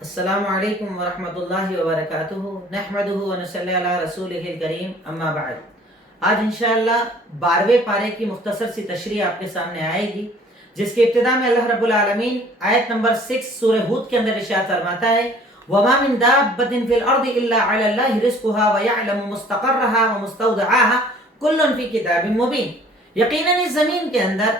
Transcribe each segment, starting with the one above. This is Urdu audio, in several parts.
السلام علیکم ورحمۃ اللہ وبرکاتہ نحمدہ ونصلی علی رسولہ الکریم اما بعد۔ آج انشاءاللہ 12ویں پارے کی مختصر سی تشریح آپ کے سامنے آئے گی، جس کی ابتدا میں اللہ رب العالمین آیت نمبر 6 سورہ ہود کے اندر ارشاد فرماتا ہے وَمَا مِن دَابَّةٍ فِي الْأَرْضِ إِلَّا عَلَى اللَّهِ رِزْقُهَا وَيَعْلَمُ مُسْتَقَرَّهَا وَمُسْتَوْدَعَهَا كُلٌّ فِي كِتَابٍ مُبِينٍ۔ یقیناً اس زمین کے اندر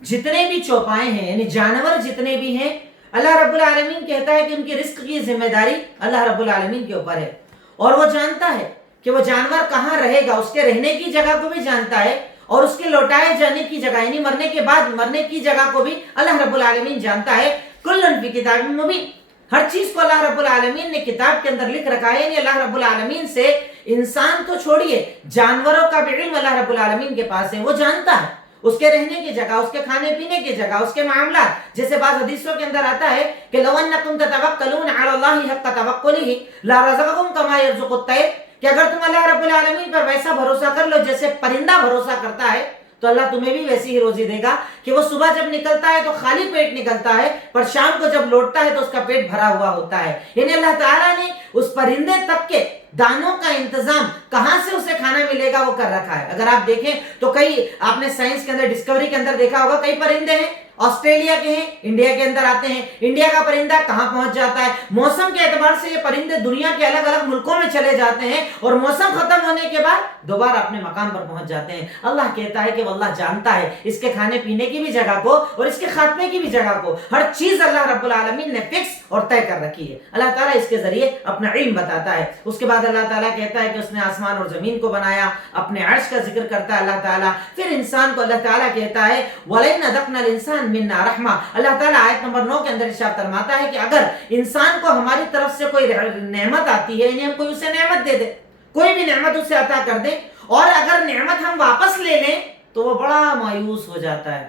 جتنے بھی چوپائے ہیں، یعنی جانور جتنے بھی ہیں، اللہ رب العالمین کہتا ہے کہ ان کی رزق کی ذمہ داری اللہ رب العالمین کے اوپر ہے، اور وہ جانتا ہے کہ وہ جانور کہاں رہے گا، اس کے رہنے کی جگہ کو بھی جانتا ہے، اور اس کے لوٹائے جانے کی جگہ یعنی مرنے کے بعد مرنے کی جگہ کو بھی اللہ رب العالمین جانتا ہے۔ کلن فی کتاب مبین، ہر چیز کو اللہ رب العالمین نے کتاب کے اندر لکھ رکھا ہے، یعنی اللہ رب العالمین سے انسان تو چھوڑیے، جانوروں کا بھی علم اللہ رب العالمین کے پاس ہے، وہ جانتا ہے اس کے رہنے کی جگہ، اس کے کھانے پینے کی جگہ، اس کے معاملات۔ جیسے بعض حدیثوں کے اندر آتا ہے کہ لو انکم تتوکلون علی اللہ حق توکلہ لرزقکم کما یرزق الطیر، کہ اگر تم اللہ رب العالمین پر ویسا بھروسہ کر لو جیسے پرندہ بھروسہ کرتا ہے تو اللہ تمہیں بھی ویسی ہی روزی دے گا، کہ وہ صبح جب نکلتا ہے تو خالی پیٹ نکلتا ہے، پر شام کو جب لوٹتا ہے تو اس کا پیٹ بھرا ہوا ہوتا ہے۔ یعنی اللہ تعالیٰ نے اس پرندے تک کے دانوں کا انتظام کہاں سے اسے کھانا ملے گا وہ کر رکھا ہے۔ اگر آپ دیکھیں تو کئی، آپ نے سائنس کے اندر ڈسکوری کے اندر دیکھا ہوگا، کئی پرندے ہیں آسٹریلیا کے ہیں، انڈیا کے اندر آتے ہیں، انڈیا کا پرندہ کہاں پہنچ جاتا ہے، موسم کے اعتبار سے یہ پرندے دنیا کے الگ الگ ملکوں میں چلے جاتے ہیں، اور موسم ختم ہونے کے بعد دوبارہ اپنے مقام پر پہنچ جاتے ہیں۔ اللہ کہتا ہے کہ وہ اللہ جانتا ہے اس کے کھانے پینے کی بھی جگہ کو اور اس کے خاتمے کی بھی جگہ کو، ہر چیز اللہ رب العالمین نے فکس اور طے کر رکھی ہے۔ اللہ تعالیٰ اس کے ذریعے اپنا علم بتاتا ہے۔ اس کے بعد اللہ تعالیٰ کہتا ہے کہ اس نے آسمان اور زمین کو بنایا، اپنے عرش کا ذکر کرتا ہے اللہ تعالیٰ۔ پھر انسان کو اللہ تعالیٰ کہتا ہے وَلَئِنْ أَذَقْنَا الْإِنسَانَ مِنَّا رَحْمَةً، اللہ تعالیٰ آیت نمبر 9 کے اندر ارشاد فرماتا ہے کہ اگر انسان کو ہماری طرف سے کوئی نعمت آتی ہے، یعنی ہم کوئی اسے نعمت دے دیں، کوئی بھی نعمت اسے عطا کر دیں، اور اگر نعمت ہم واپس لے لیں تو وہ بڑا مایوس ہو جاتا ہے،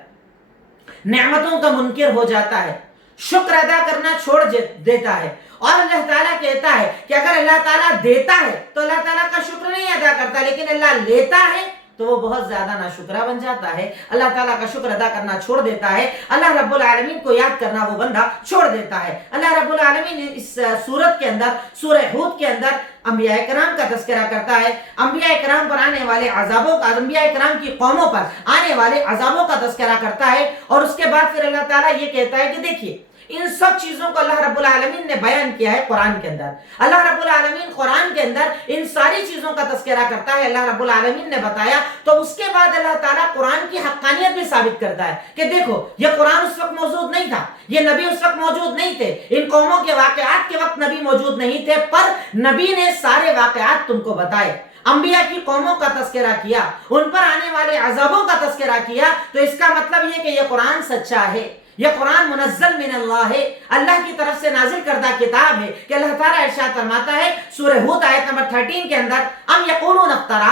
نعمتوں کا منکر ہو جاتا ہے، شکر ادا کرنا چھوڑ دیتا ہے۔ اور اللہ تعالیٰ کہتا ہے کہ اگر اللہ تعالیٰ دیتا ہے تو اللہ تعالیٰ کا شکر نہیں ادا کرتا، لیکن اللہ لیتا ہے تو وہ بہت زیادہ ناشکرا بن جاتا ہے، اللہ تعالیٰ کا شکر ادا کرنا چھوڑ دیتا ہے، اللہ رب العالمین کو یاد کرنا وہ بندہ چھوڑ دیتا ہے۔ اللہ رب العالمین اس سورت کے اندر، سورہ ہود کے اندر انبیاء کرام کا تذکرہ کرتا ہے، انبیاء کرام پر آنے والے عذابوں کا، انبیاء کرام کی قوموں پر آنے والے عذابوں کا تذکرہ کرتا ہے، اور اس کے بعد پھر اللہ تعالیٰ یہ کہتا ہے کہ دیکھیے ان سب چیزوں کو اللہ رب العالمین نے بیان کیا ہے قرآن کے اندر۔ اللہ رب العالمین قرآن کے اندر ان ساری چیزوں کا تذکرہ کرتا ہے، اللہ رب العالمین نے بتایا، تو اس کے بعد اللہ تعالیٰ قرآن کی حقانیت بھی ثابت کرتا ہے کہ دیکھو یہ قرآن اس وقت موجود نہیں تھا، یہ نبی اس وقت موجود نہیں تھے، ان قوموں کے واقعات کے وقت نبی موجود نہیں تھے، پر نبی نے سارے واقعات تم کو بتائے، انبیاء کی قوموں کا تذکرہ کیا، ان پر آنے والے عذابوں کا تذکرہ کیا۔ تو اس کا مطلب یہ کہ یہ قرآن سچا ہے، یہ قرآن منزل من اللہ ہے، اللہ کی طرف سے نازل کردہ کتاب ہے، کہ اللہ تعالیٰ ارشاد فرماتا ہے سورہ ہود آیت نمبر 13 کے اندر ام یقولون افترا،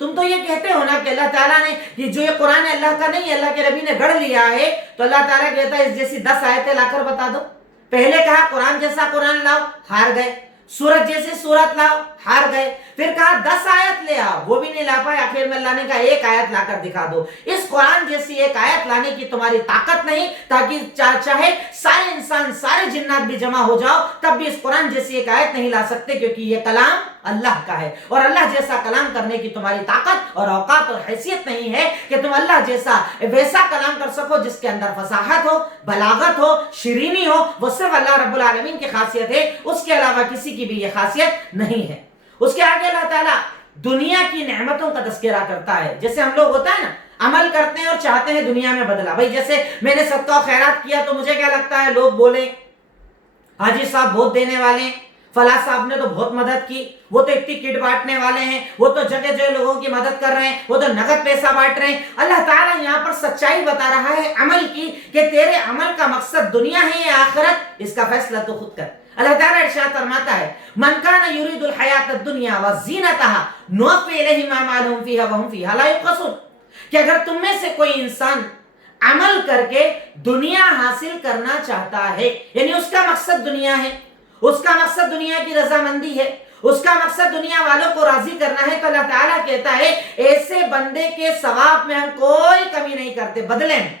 تم تو یہ کہتے ہو نا کہ اللہ تعالیٰ نے یہ جو یہ قرآن ہے اللہ کا نہیں ہے، اللہ کے نبی نے گڑھ لیا ہے، تو اللہ تعالیٰ کہتا ہے اس جیسی 10 آیتیں لا کر بتا دو۔ پہلے کہا قرآن جیسا قرآن لاؤ، ہار گئے، سورت جیسے سورت لاؤ، ہار گئے، پھر کہا 10 آیت لے آؤ، وہ بھی نہیں لا پائے، آخر میں اللہ نے کہا ایک آیت لا کر دکھا دو۔ اس قرآن جیسی ایک آیت لانے کی تمہاری طاقت نہیں، تاکہ چاہے سارے انسان سارے جنات بھی جمع ہو جاؤ تب بھی اس قرآن جیسی ایک آیت نہیں لا سکتے، کیونکہ یہ کلام اللہ کا ہے، اور اللہ جیسا کلام کرنے کی تمہاری طاقت اور اوقات اور حیثیت نہیں ہے کہ تم اللہ جیسا ویسا کلام کر سکو جس کے اندر فصاحت ہو، بلاغت ہو، شیرینی ہو۔ وہ صرف اللہ رب العالمین کی خاصیت ہے، اس کے علاوہ کسی کی بھی یہ خاصیت نہیں ہے۔ اس کے آگے اللہ تعالیٰ دنیا کی نعمتوں کا تذکرہ کرتا ہے، جیسے ہم لوگ ہوتا ہے نا عمل کرتے ہیں اور چاہتے ہیں دنیا میں بدلا، بھائی جیسے میں نے صدقہ و خیرات کیا تو مجھے کیا لگتا ہے لوگ بولیں حاجی صاحب بہت دینے والے ہیں، فلاں صاحب نے تو بہت مدد کی، وہ تو اتنی کٹ بانٹنے والے ہیں، وہ تو جگہ جگہ لوگوں کی مدد کر رہے ہیں، وہ تو نقد پیسہ بانٹ رہے ہیں۔ اللہ تعالیٰ یہاں پر سچائی بتا رہا ہے عمل کی، کہ تیرے عمل کا مقصد دنیا ہے یا آخرت، اس کا فیصلہ تو خود کر۔ اللہ تعالیٰ ارشاد فرماتا ہے من کان یرید الحیات الدنیا وزینتها نوفی الیہم اعمالہم فیہا وہم فیہا لا یبخسون، کہ اگر تم میں سے کوئی انسان عمل کر کے دنیا حاصل کرنا چاہتا ہے، یعنی اس کا مقصد دنیا ہے، اس کا مقصد دنیا کی رضامندی ہے، اس کا مقصد دنیا والوں کو راضی کرنا ہے، تو اللہ تعالیٰ کہتا ہے ایسے بندے کے ثواب میں ہم کوئی کمی نہیں کرتے، بدلے میں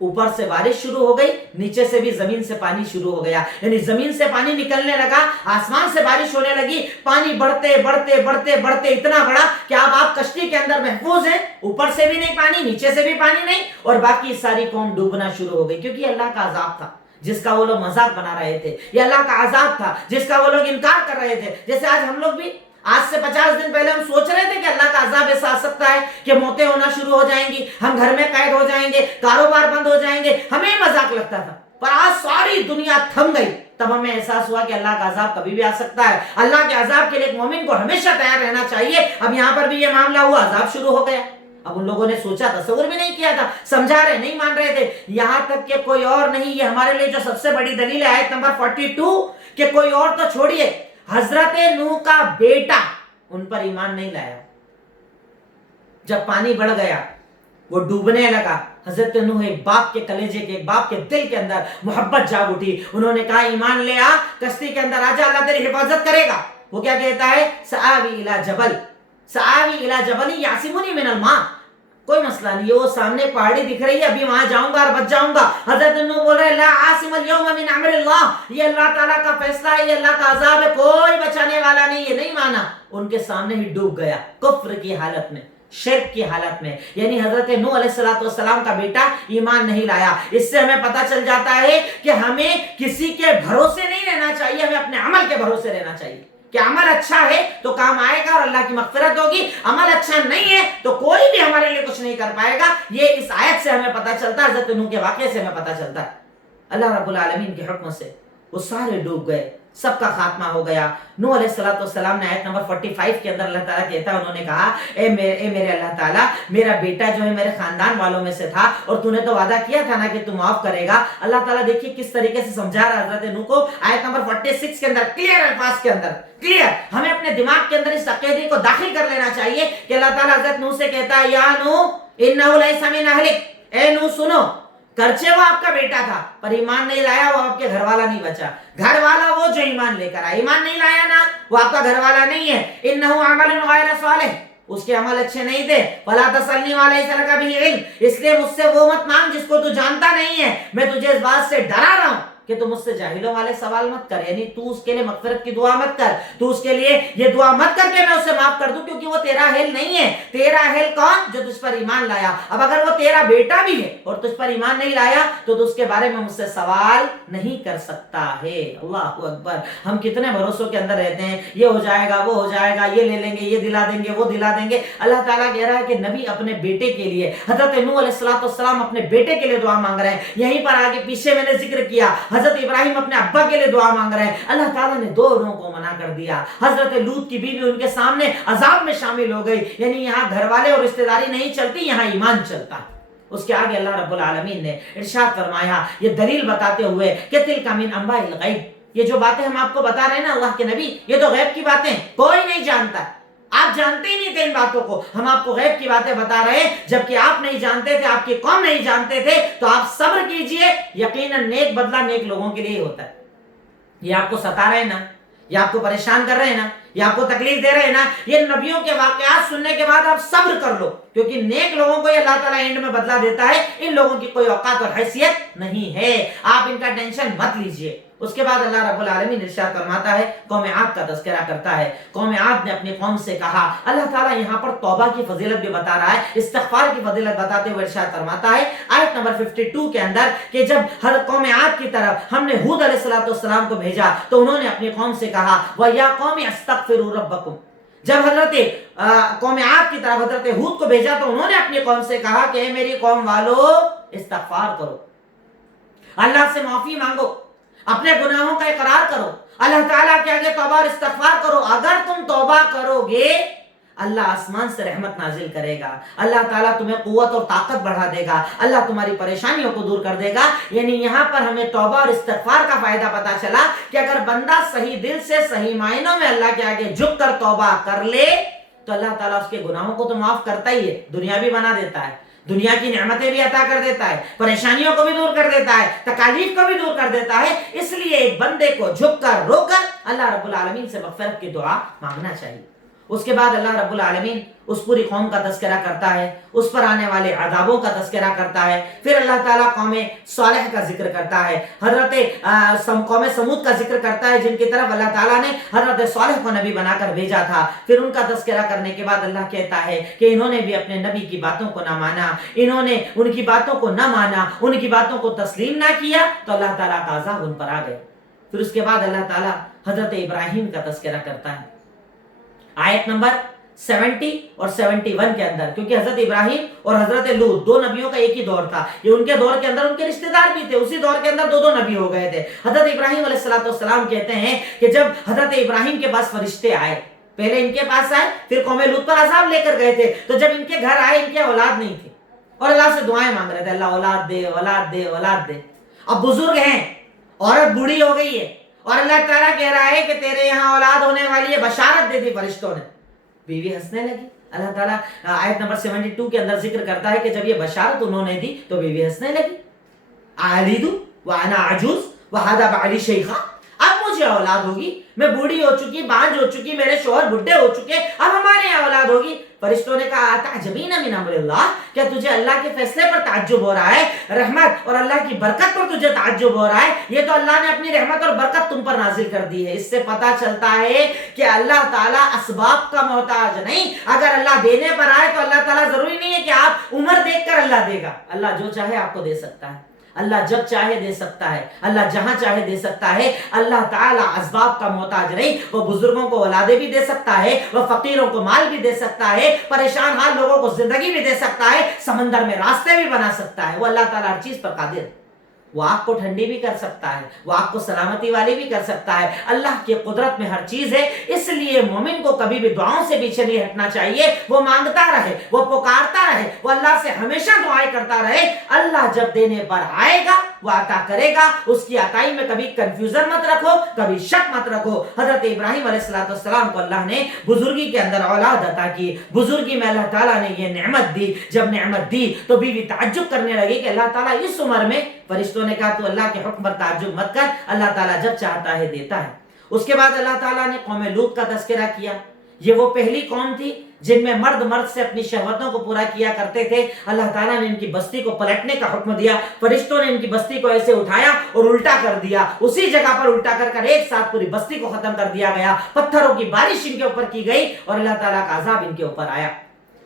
اوپر سے بارش شروع ہو گئی، نیچے سے بھی زمین سے پانی شروع ہو گیا، یعنی زمین سے پانی نکلنے لگا، آسمان سے بارش ہونے لگی، پانی بڑھتے بڑھتے بڑھتے بڑھتے اتنا بڑا کہ اب آپ کشتی کے اندر محفوظ ہیں، اوپر سے بھی نہیں پانی، نیچے سے بھی پانی نہیں، اور باقی ساری قوم ڈوبنا شروع ہو گئی، کیونکہ یہ اللہ کا عذاب تھا جس کا وہ لوگ مذاق بنا رہے تھے، یہ اللہ کا عذاب تھا جس کا وہ لوگ انکار کر رہے تھے۔ جیسے آج ہم لوگ بھی، آج سے 50 دن پہلے ہم سوچ رہے تھے کہ اللہ کا عذاب ایسا آ سکتا ہے کہ موتیں ہونا شروع ہو جائیں گی، ہم گھر میں قید ہو جائیں گے، کاروبار بند ہو جائیں گے، ہمیں مذاق لگتا تھا، پر آج ساری دنیا تھم گئی، تب ہمیں احساس ہوا کہ اللہ کا عذاب کبھی بھی آ سکتا ہے، اللہ کے عذاب کے لیے ایک مومن کو ہمیشہ تیار رہنا چاہیے۔ اب یہاں پر بھی یہ معاملہ ہوا، عذاب شروع ہو گیا۔ اب ان لوگوں نے سوچا، تصور بھی نہیں کیا تھا، سمجھا رہے نہیں مان رہے تھے، یہاں تک کہ کوئی اور نہیں، یہ ہمارے لیے جو سب سے بڑی دلیل ہے آیت نمبر 42 کہ کوئی اور تو چھوڑیے، حضرت نوح کا بیٹا ان پر ایمان نہیں لایا۔ جب پانی بڑھ گیا، وہ ڈوبنے لگا، حضرت نوح ایک باپ کے کلیجے کے، ایک باپ کے دل کے اندر محبت جاگ اٹھی، انہوں نے کہا ایمان لے آ، کشتی کے اندر آجا، اللہ تیری حفاظت کرے گا۔ وہ کیا کہتا ہے؟ سآوی الی جبل، سآوی الی جبل یعصمنی من الماء، کوئی مسئلہ نہیں ہے، وہ سامنے پہاڑی دکھ رہی ہے، ابھی وہاں جاؤں گا اور بچ جاؤں گا۔ حضرت نوح بول رہے لا عاصم اليوم من امر اللہ، یہ اللہ تعالیٰ کا فیصلہ ہے، یہ اللہ کا عذاب ہے، کوئی بچانے والا نہیں ہے، نہیں مانا، ان کے سامنے ہی ڈوب گیا، کفر کی حالت میں، شرک کی حالت میں، یعنی حضرت نوح علیہ السلام کا بیٹا ایمان نہیں لایا۔ اس سے ہمیں پتہ چل جاتا ہے کہ ہمیں کسی کے بھروسے نہیں رہنا چاہیے، ہمیں اپنے عمل کے بھروسے رہنا چاہیے کہ عمل اچھا ہے تو کام آئے گا اور اللہ کی مغفرت ہوگی، عمل اچھا نہیں ہے تو کوئی بھی ہمارے لیے کچھ نہیں کر پائے گا۔ یہ اس آیت سے ہمیں پتہ چلتا ہے، حضرت نوح کے واقعے سے ہمیں پتہ چلتا ہے۔ اللہ رب العالمین کے حکم سے وہ سارے ڈوب گئے، سب کا خاتمہ ہو گیا۔ نوح علیہ السلام نے آیت نمبر 45 کے اندر اللہ تعالیٰ کہتا ہے، انہوں نے کہا اے میرے اللہ تعالیٰ، میرا بیٹا جو ہے میرے خاندان والوں میں سے تھا، اور تو نے تو وعدہ کیا تھا نا کہ تو معاف کرے گا۔ اللہ تعالیٰ دیکھیے کس طریقے سے سمجھا رہا حضرت نوح کو، آیت نمبر 46 کے اندر کلیئر الفاظ کے اندر، کلیئر، ہمیں اپنے دماغ کے اندر اس عقیدے کو داخل کر لینا چاہیے کہ اللہ تعالیٰ حضرت نوح سے کہتا ہے یا نوح انہ لیس من اہلک، اے نوح سنو، گرچہ وہ آپ کا بیٹا تھا پر ایمان نہیں لایا، وہ آپ کے گھر والا نہیں بچا، گھر والا وہ جو ایمان لے کر آیا، ایمان نہیں لایا نا، وہ آپ کا گھر والا نہیں ہے۔ انہ عمل غیر صالح، اس کے عمل اچھے نہیں تھے، فلا تسألنی ما لیس لک بہ علم، اس لیے مجھ سے وہ مت مانگ جس کو تو جانتا نہیں ہے، میں تجھے اس بات سے ڈرا رہا ہوں کہ تم مجھ سے جاہلوں والے سوال مت کر، یعنی تو اس کے لیے مغفرت کی دعا مت کر، تو اس کے لیے یہ دعا مت کر کہ میں اسے معاف کر دوں، کیونکہ وہ تیرا اہل نہیں ہے۔ تیرا اہل کون؟ جو تجھ پر ایمان لایا۔ اب اگر وہ تیرا بیٹا بھی ہے اور تجھ پر ایمان نہیں لایا تو اس کے بارے میں مجھ سے سوال نہیں کر سکتا ہے۔ اللہ اکبر، ہم کتنے بھروسوں کے اندر رہتے ہیں، یہ ہو جائے گا، وہ ہو جائے گا، یہ لے لیں گے، یہ دلا دیں گے، وہ دلا دیں گے۔ اللہ تعالیٰ کہہ رہا ہے کہ نبی اپنے بیٹے کے لیے، حضرت نوح علیہ السلام اپنے بیٹے کے لیے دعا مانگ رہے ہیں۔ یہیں پر آگے پیچھے میں نے ذکر کیا، حضرت ابراہیم اپنے ابا کے لیے دعا مانگ رہے ہیں، اللہ تعالیٰ نے دو لوگوں کو منع کر دیا۔ حضرت لوط کی بیوی ان کے سامنے عذاب میں شامل ہو گئی، یعنی یہاں گھر والے اور رشتہ داری نہیں چلتی، یہاں ایمان چلتا۔ اس کے آگے اللہ رب العالمین نے ارشاد فرمایا، یہ دلیل بتاتے ہوئے کہ تلک من انباء الغیب، یہ جو باتیں ہم آپ کو بتا رہے ہیں نا اللہ کے نبی، یہ تو غیب کی باتیں، کوئی نہیں جانتا، آپ جانتے ہی نہیں تھے ان باتوں کو، ہم آپ کو غیب کی باتیں بتا رہے ہیں، جبکہ آپ نہیں جانتے تھے، آپ کی قوم نہیں جانتے تھے، تو آپ صبر کیجئے، یقیناً نیک بدلہ نیک لوگوں کے لیے ہوتا ہے۔ یہ آپ کو ستا رہے ہیں نا، یہ آپ کو پریشان کر رہے ہیں نا، یہ آپ کو تکلیف دے رہے ہیں نا، یہ نبیوں کے واقعات سننے کے بعد آپ صبر کر لو، کیونکہ نیک لوگوں کو یہ اللہ تعالیٰ اینڈ میں بدلہ دیتا ہے، ان لوگوں کی کوئی اوقات اور حیثیت نہیں ہے، آپ ان کا ٹینشن مت لیجئے۔ اس کے بعد اللہ رب العالمین ارشاد فرماتا ہے، قوم عاد کا تذکرہ کرتا ہے، قوم عاد نے اپنی قوم سے کہا، اللہ تعالیٰ یہاں پر توبہ کی فضیلت بھی بتا رہا ہے، استغفار کی فضیلت بتاتے ہوئے ارشاد فرماتا ہے آیت نمبر 52 کے اندر کہ جب ہر قوم عاد کی طرف ہم نے ہود علیہ السلام کو بھیجا تو انہوں نے اپنی قوم سے کہا وَيَا قَوْمِ اسْتَغْفِرُوا رَبَّكُمْ، جب حضرت قوم عاد کی طرف حضرت ہود کو بھیجا تو انہوں نے اپنی قوم سے کہا کہ اے میری قوم والو استغفار کرو، اللہ سے معافی مانگو، اپنے گناہوں کا اقرار کرو، اللہ تعالیٰ کے آگے توبہ اور استغفار کرو۔ اگر تم توبہ کرو گے اللہ آسمان سے رحمت نازل کرے گا، اللہ تعالیٰ تمہیں قوت اور طاقت بڑھا دے گا، اللہ تمہاری پریشانیوں کو دور کر دے گا۔ یعنی یہاں پر ہمیں توبہ اور استغفار کا فائدہ پتا چلا کہ اگر بندہ صحیح دل سے صحیح معنوں میں اللہ کے آگے جھک کر توبہ کر لے تو اللہ تعالیٰ اس کے گناہوں کو تو معاف کرتا ہی ہے، دنیا بھی بنا دیتا ہے، دنیا کی نعمتیں بھی عطا کر دیتا ہے، پریشانیوں کو بھی دور کر دیتا ہے، تکالیف کو بھی دور کر دیتا ہے۔ اس لیے ایک بندے کو جھک کر رو کر اللہ رب العالمین سے مغفرت کی دعا مانگنا چاہیے۔ اس کے بعد اللہ رب العالمین اس پوری قوم کا تذکرہ کرتا ہے، اس پر آنے والے عذابوں کا تذکرہ کرتا ہے. پھر اللہ تعالیٰ قوم صالح کا ذکر کرتا ہے، حضرت قوم سمود کا ذکر کرتا ہے جن کی طرف اللہ تعالیٰ نے حضرت صالح کو نبی بنا کر بھیجا تھا. پھر ان کا تذکرہ کرنے کے بعد اللہ کہتا ہے کہ انہوں نے بھی اپنے نبی کی باتوں کو نہ مانا، انہوں نے ان کی باتوں کو نہ مانا، ان کی باتوں کو تسلیم نہ کیا، تو اللہ تعالیٰ کا عذاب ان پر آ گئے. پھر اس کے بعد اللہ تعالیٰ حضرت ابراہیم کا تذکرہ کرتا ہے آیت نمبر 70 اور 71 کے اندر، کیونکہ حضرت ابراہیم اور حضرت لوط دو نبیوں کا ایک ہی دور تھا. یہ ان کے دور کے اندر ان کے رشتہ دار بھی تھے، اسی دور کے اندر دو نبی ہو گئے تھے. حضرت ابراہیم علیہ السلام کہتے ہیں کہ جب حضرت ابراہیم کے پاس فرشتے آئے، پہلے ان کے پاس آئے، پھر قوم لوط پر عذاب لے کر گئے تھے، تو جب ان کے گھر آئے ان کے اولاد نہیں تھی اور اللہ سے دعائیں مانگ رہے تھے، اللہ اولاد دے اولاد دے اولاد دے. اب بزرگ ہیں، عورت بوڑھی ہو گئی ہے، اور اللہ تعالیٰ کہہ رہا ہے کہ تیرے یہاں اولاد ہونے والی ہے، بشارت دے دی فرشتوں نے. بیوی ہنسنے لگی. اللہ تعالیٰ آیت نمبر 72 کے اندر ذکر کرتا ہے کہ جب یہ بشارت انہوں نے دی تو بیوی ہنسنے لگی. اعلیدو وانا عجوز وہذا بعلی شیخا، اب مجھے اولاد ہوگی، میں بوڑھی ہو چکی، بانجھ ہو چکی، میرے شوہر بڈھے ہو چکے، اب ہمارے یہاں اولاد ہوگی. فرشتوں نے کہا تعجبین من امر اللہ، کیا تجھے اللہ کے فیصلے پر تعجب ہو رہا ہے؟ رحمت اور اللہ کی برکت پر تجھے تعجب ہو رہا ہے؟ یہ تو اللہ نے اپنی رحمت اور برکت تم پر نازل کر دی ہے. اس سے پتہ چلتا ہے کہ اللہ تعالیٰ اسباب کا محتاج نہیں. اگر اللہ دینے پر آئے تو اللہ تعالیٰ ضروری نہیں ہے کہ آپ عمر دیکھ کر اللہ دے گا. اللہ جو چاہے آپ کو دے سکتا ہے، اللہ جب چاہے دے سکتا ہے، اللہ جہاں چاہے دے سکتا ہے. اللہ تعالیٰ اسباب کا محتاج نہیں. وہ بزرگوں کو اولادیں بھی دے سکتا ہے، وہ فقیروں کو مال بھی دے سکتا ہے، پریشان حال لوگوں کو زندگی بھی دے سکتا ہے، سمندر میں راستے بھی بنا سکتا ہے. وہ اللہ تعالیٰ ہر چیز پر قادر ہے. وہ آگ کو ٹھنڈی بھی کر سکتا ہے، وہ آگ کو سلامتی والی بھی کر سکتا ہے. اللہ کی قدرت میں ہر چیز ہے. اس لیے مومن کو کبھی بھی دعاؤں سے پیچھے نہیں ہٹنا چاہیے. وہ مانگتا رہے، وہ پکارتا رہے، وہ اللہ سے ہمیشہ دعائیں کرتا رہے. اللہ جب دینے پر آئے گا وہ عطا کرے گا. اس کی عطائی میں کبھی کنفیوژن مت رکھو، کبھی شک مت رکھو. حضرت ابراہیم علیہ السلام کو اللہ نے بزرگی کے اندر اولاد عطا کی. بزرگی میں اللہ تعالیٰ نے یہ نعمت دی. جب نعمت دی تو بیوی تعجب کرنے لگی کہ اللہ تعالیٰ اس عمر میں، فرشتوں نے کہا تو اللہ کے حکم پر تعجب مت کر، اللہ تعالیٰ جب چاہتا ہے دیتا ہے. اس کے بعد اللہ تعالیٰ نے قوم لوط کا تذکرہ کیا. یہ وہ پہلی قوم تھی جن میں مرد سے اپنی شہوتوں کو پورا کیا کرتے تھے. اللہ تعالیٰ نے ان کی بستی کو پلٹنے کا حکم دیا. فرشتوں نے ان کی بستی کو ایسے اٹھایا اور الٹا کر دیا. اسی جگہ پر الٹا کر ایک ساتھ پوری بستی کو ختم کر دیا گیا. پتھروں کی بارش ان کے اوپر کی گئی اور اللہ تعالیٰ کا عذاب ان کے اوپر آیا.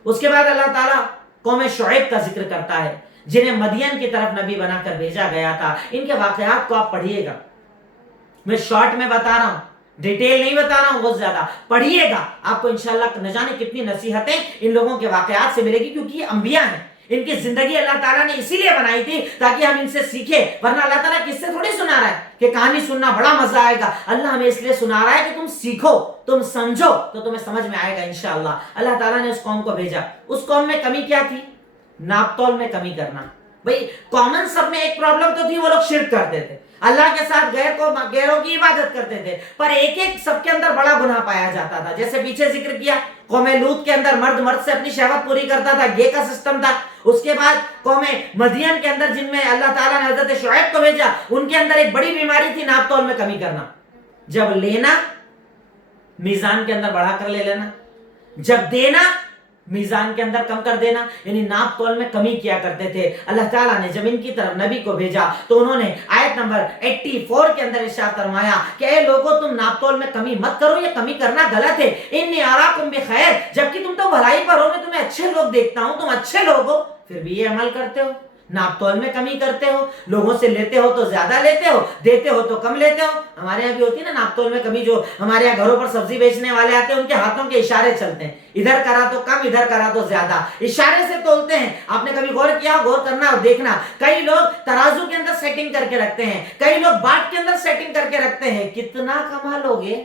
اس کے بعد اللہ تعالیٰ قوم شعیب کا ذکر کرتا ہے جنہیں مدین کی طرف نبی بنا کر بھیجا گیا تھا. ان کے واقعات کو آپ پڑھیے گا. میں شارٹ میں بتا رہا ہوں، ڈیٹیل نہیں بتا رہا ہوں بہت زیادہ. پڑھیے گا، آپ کو انشاءاللہ نہ جانے کتنی نصیحتیں ان لوگوں کے واقعات سے ملے گی، کیونکہ یہ انبیاء ہیں. ان کی زندگی اللہ تعالیٰ نے اسی لیے بنائی تھی تاکہ ہم ان سے سیکھیں. ورنہ اللہ تعالیٰ کس سے تھوڑی سنا رہا ہے کہ کہانی سننا بڑا مزہ آئے گا. اللہ ہمیں اس لیے سنا رہا ہے کہ تم سیکھو، تم سمجھو تو تمہیں سمجھ میں آئے گا انشاءاللہ. اللہ تعالیٰ نے اس قوم کو بھیجا. اس قوم میں کمی کیا تھی؟ ناپ تول میں کمی کرنا. بھئی کامن سب میں ایک پرابلم تو تھی، وہ لوگ شرک کرتے تھے، اللہ کے ساتھ غیروں کی عبادت کرتے تھے. پر ایک سب کے اندر بڑا گناہ پایا جاتا تھا. جیسے پیچھے ذکر کیا، قوم لوط کے اندر مرد سے اپنی شہوت پوری کرتا تھا، یہ کا سسٹم تھا. اس کے بعد قوم مدین کے اندر جن میں اللہ تعالیٰ نے حضرت شعیب کو بھیجا، ان کے اندر ایک بڑی بیماری تھی ناپ تول میں کمی کرنا. جب لینا میزان کے اندر بڑھا کر لے لینا، جب دینا میزان کے اندر کم کر دینا، یعنی ناپ تول میں کمی کیا کرتے تھے. اللہ تعالیٰ نے جب ان کی طرف نبی کو بھیجا تو انہوں نے آیت نمبر 84 کے اندر ارشاد فرمایا کہ اے لوگوں تم ناپ تول میں کمی مت کرو، یہ کمی کرنا غلط ہے. انی اراکم بخیر، جبکہ تم تو بھلائی پر ہو، میں تمہیں اچھے لوگ دیکھتا ہوں، تم اچھے لوگ ہو، پھر بھی یہ عمل کرتے ہو، ناپ تول میں کمی کرتے ہو. لوگوں سے لیتے ہو تو زیادہ لیتے ہو، دیتے ہو تو کم لیتے ہو. ہمارے یہاں بھی ہوتی ہے نا ناپ تول میں کمی. جو ہمارے یہاں گھروں پر سبزی بیچنے والے آتے ہیں ان کے ہاتھوں کے اشارے چلتے ہیں، ادھر کرا تو کم، ادھر کرا تو زیادہ، اشارے سے تولتے ہیں. آپ نے کبھی غور کیا؟ غور کرنا اور دیکھنا. کئی لوگ ترازو کے اندر سیٹنگ کر کے رکھتے ہیں، کئی لوگ باٹ کے اندر سیٹنگ کر کے رکھتے ہیں. کتنا کما لوگے،